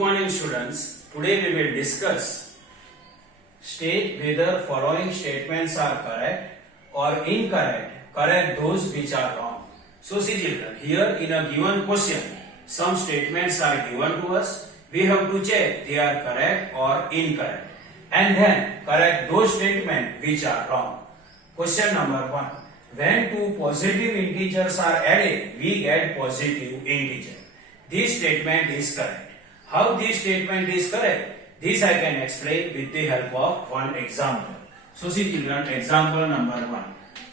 morning students. Today we will discuss state whether following statements are correct or incorrect. Correct those which are wrong. So see children, here in a given question, some statements are given to us. We have to check they are correct or incorrect and then correct those statements which are wrong. Question number 1. When two positive integers are added, we get positive integer. This statement is correct. How this statement is correct? This I can explain with the help of one example. So see children, example number 1.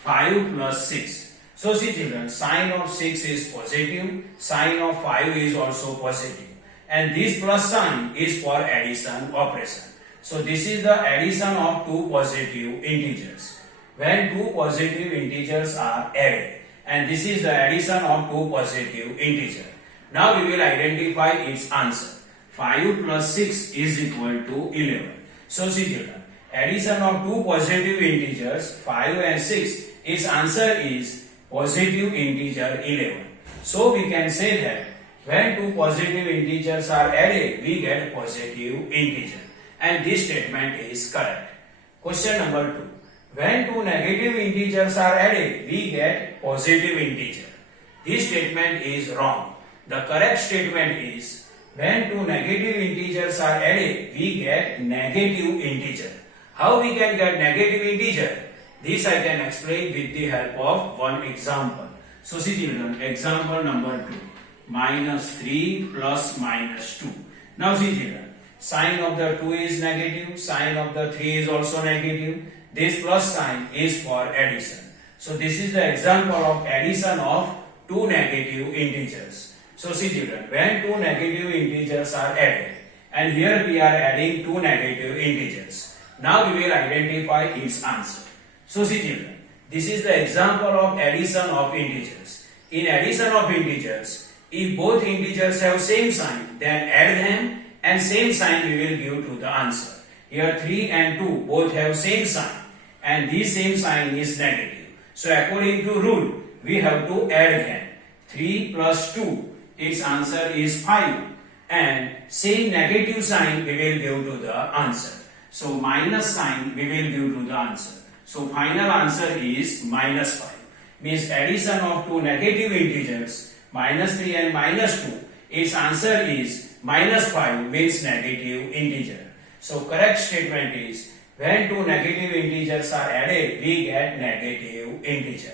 5 plus 6. So see children, sign of 6 is positive, sign of 5 is also positive. And this plus sign is for addition operation. So this is the addition of two positive integers. When two positive integers are added, and this is the addition of two positive integers. Now we will identify its answer. 5 plus 6 is equal to 11. So see children, addition of two positive integers 5 and 6, its answer is positive integer 11. So we can say that when two positive integers are added, we get positive integer. And this statement is correct. Question number 2. When two negative integers are added, we get positive integer. This statement is wrong. The correct statement is when two negative integers are added, we get negative integer. How we can get negative integer? This I can explain with the help of one example. So see children, example number 2. Minus 3 plus minus 2. Now see children, sign of the 2 is negative, sign of the 3 is also negative. This plus sign is for addition. So this is the example of addition of two negative integers. So see children, when two negative integers are added, and here we are adding two negative integers. Now we will identify its answer. So see children, this is the example of addition of integers. In addition of integers, if both integers have same sign, then add them and same sign we will give to the answer. Here 3 and 2 both have same sign and this same sign is negative. So according to rule, we have to add them. 3 plus 2, its answer is 5 and same negative sign we will give to the answer. So minus sign we will give to the answer. So final answer is minus 5. Means addition of two negative integers, minus 3 and minus 2, its answer is minus 5 means negative integer. So correct statement is when two negative integers are added, we get negative integer.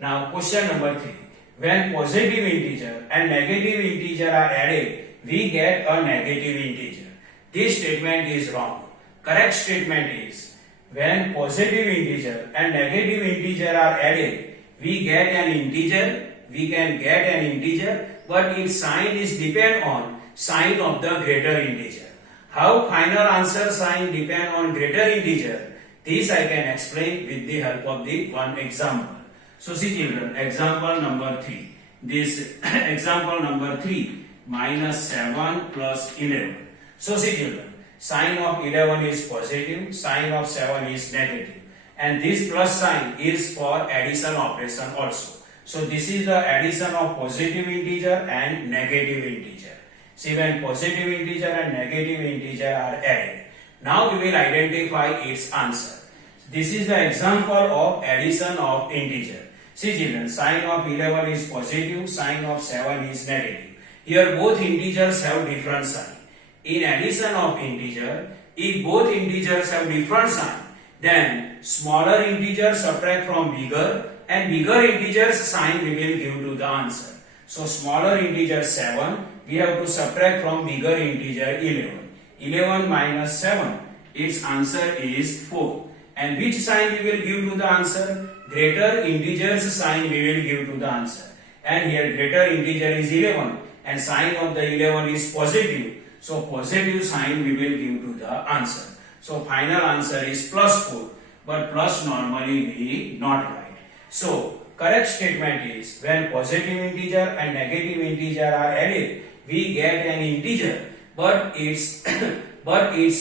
Now question number 3. When positive integer and negative integer are added, we get a negative integer. This statement is wrong. Correct statement is when positive integer and negative integer are added, we get an integer. We can get an integer, but its sign is depend on sign of the greater integer. How final answer sign depend on greater integer? This I can explain with the help of the one example. So see children, example number 3. This example number 3, minus 7 plus 11. So see children, sign of 11 is positive, sign of 7 is negative. And this plus sign is for addition operation also. So this is the addition of positive integer and negative integer. See when positive integer and negative integer are added. Now we will identify its answer. This is the example of addition of integer. See children, sign of 11 is positive, sign of 7 is negative. Here both integers have different sign. In addition of integer, if both integers have different sign, then smaller integer subtract from bigger and bigger integer's sign we will give to the answer. So smaller integer 7, we have to subtract from bigger integer 11. 11 minus 7, its answer is 4. And which sign we will give to the answer? Greater integer's sign we will give to the answer. And here greater integer is 11 and sign of the 11 is positive. So positive sign we will give to the answer. So final answer is plus 4. But plus normally we not write. So correct statement is when positive integer and negative integer are added, we get an integer, but its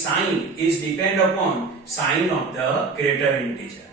sign is depend upon sign of the greater integer.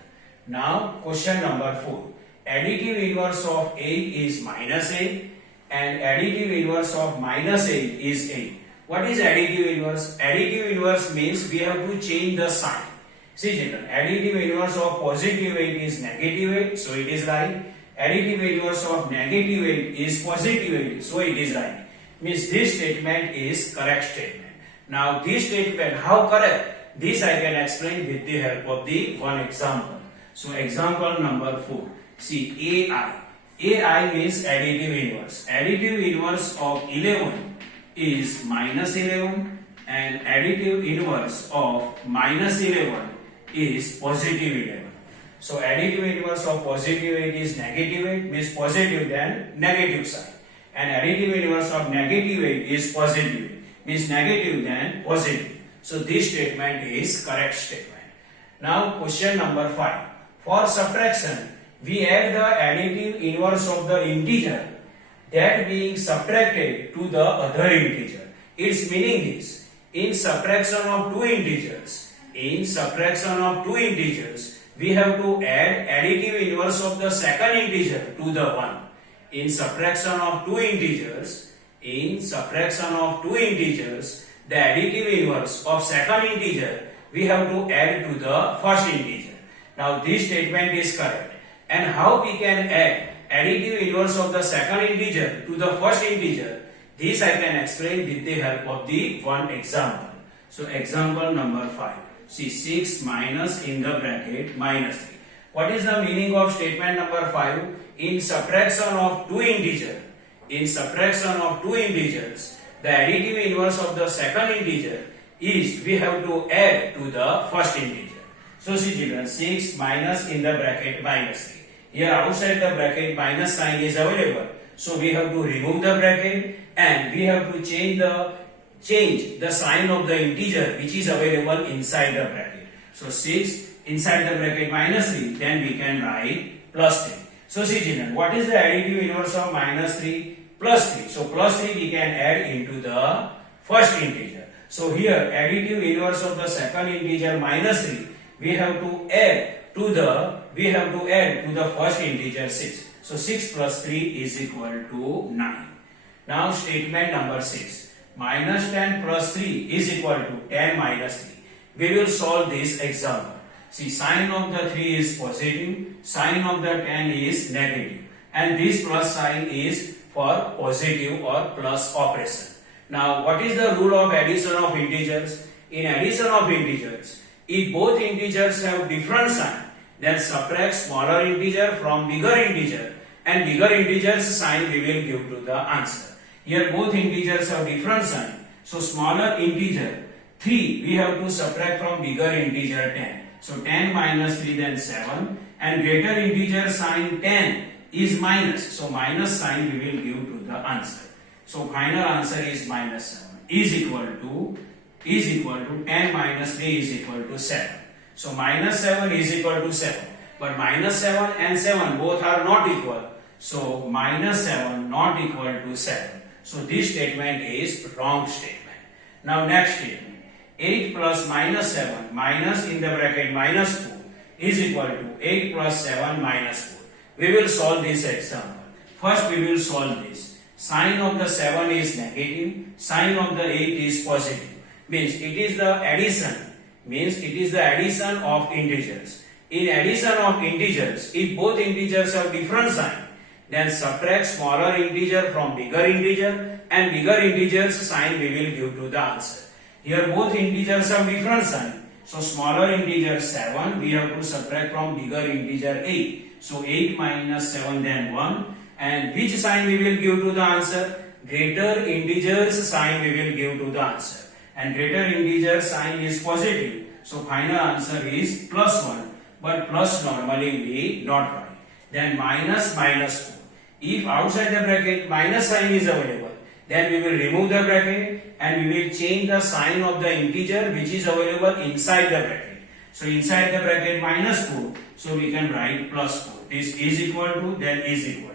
Now question number 4. Additive inverse of 8 is minus 8 and additive inverse of minus 8 is 8. What is additive inverse? Additive inverse means we have to change the sign. See children, additive inverse of positive 8 is negative 8, so it is right. Additive inverse of negative 8 is positive 8, so it is right. Means this statement is correct statement. Now this statement, how correct? This I can explain with the help of the one example. So example number 4. See AI. AI means additive inverse. Additive inverse of 11 is minus 11 and additive inverse of minus 11 is positive 11. So additive inverse of positive 8 is negative 8, means positive than negative side. And additive inverse of negative 8 is positive 8, means negative than positive. So this statement is correct statement. Now question number 5. For subtraction, we add the additive inverse of the integer that being subtracted to the other integer. Its meaning is, in subtraction of two integers, we have to add additive inverse of the second integer to the one. In subtraction of two integers, the additive inverse of second integer we have to add to the first integer. Now this statement is correct. And how we can add additive inverse of the second integer to the first integer? This I can explain with the help of the one example. So example number 5. See 6 minus in the bracket minus 3. What is the meaning of statement number 5? In subtraction of two integers, the additive inverse of the second integer is we have to add to the first integer. So see children, 6 minus in the bracket minus 3. Here outside the bracket minus sign is available. So we have to remove the bracket and we have to change the sign of the integer which is available inside the bracket. So 6 inside the bracket minus 3, then we can write plus 3. So see children, what is the additive inverse of minus 3? Plus 3. So plus 3 we can add into the first integer. So here additive inverse of the second integer minus 3 we have to add to the first integer 6. So 6 plus 3 is equal to 9. Now statement number 6. Minus 10 plus 3 is equal to 10 minus 3. We will solve this example. See, sign of the 3 is positive, sign of the 10 is negative, and this plus sign is for positive or plus operation. Now what is the rule of addition of integers? In addition of integers, if both integers have different sign, then subtract smaller integer from bigger integer, and bigger integer's sign we will give to the answer. Here both integers have different sign, so smaller integer 3 we have to subtract from bigger integer 10. So 10 minus 3 then 7, and greater integer sign 10 is minus, so minus sign we will give to the answer. So final answer is minus 7 is equal to 10 minus 3 is equal to 7. So minus 7 is equal to 7, but minus 7 and 7 both are not equal, so minus 7 not equal to 7. So this statement is wrong statement. Now next statement. 8 plus minus 7 minus in the bracket minus 4 is equal to 8 plus 7 minus 4. We will solve this example. First we will solve this. Sign of the 7 is negative, sign of the 8 is positive. Means it is the addition of integers. In addition of integers, if both integers have different sign, then subtract smaller integer from bigger integer, and bigger integer's sign we will give to the answer. Here both integers have different sign. So smaller integer 7 we have to subtract from bigger integer 8. So 8 minus 7 then 1. And which sign we will give to the answer? Greater integer's sign we will give to the answer. And greater integer sign is positive. So final answer is plus 1. But plus normally we not write. Then minus 4. If outside the bracket minus sign is available, then we will remove the bracket and we will change the sign of the integer which is available inside the bracket. So inside the bracket minus 4, so we can write plus 4. This is equal to, then is equal to.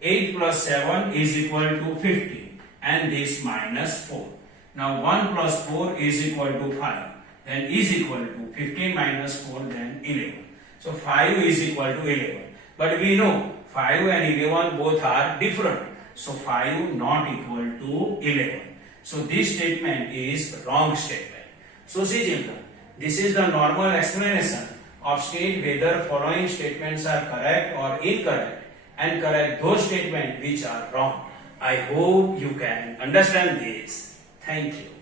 8 plus 7 is equal to 15, and this minus 4. Now 1 plus 4 is equal to 5, then is equal to 15 minus 4, then 11. So 5 is equal to 11. But we know 5 and 11 both are different. So 5 not equal to 11. So this statement is wrong statement. So see children, this is the normal explanation of state whether following statements are correct or incorrect and correct those statements which are wrong. I hope you can understand this. Thank you.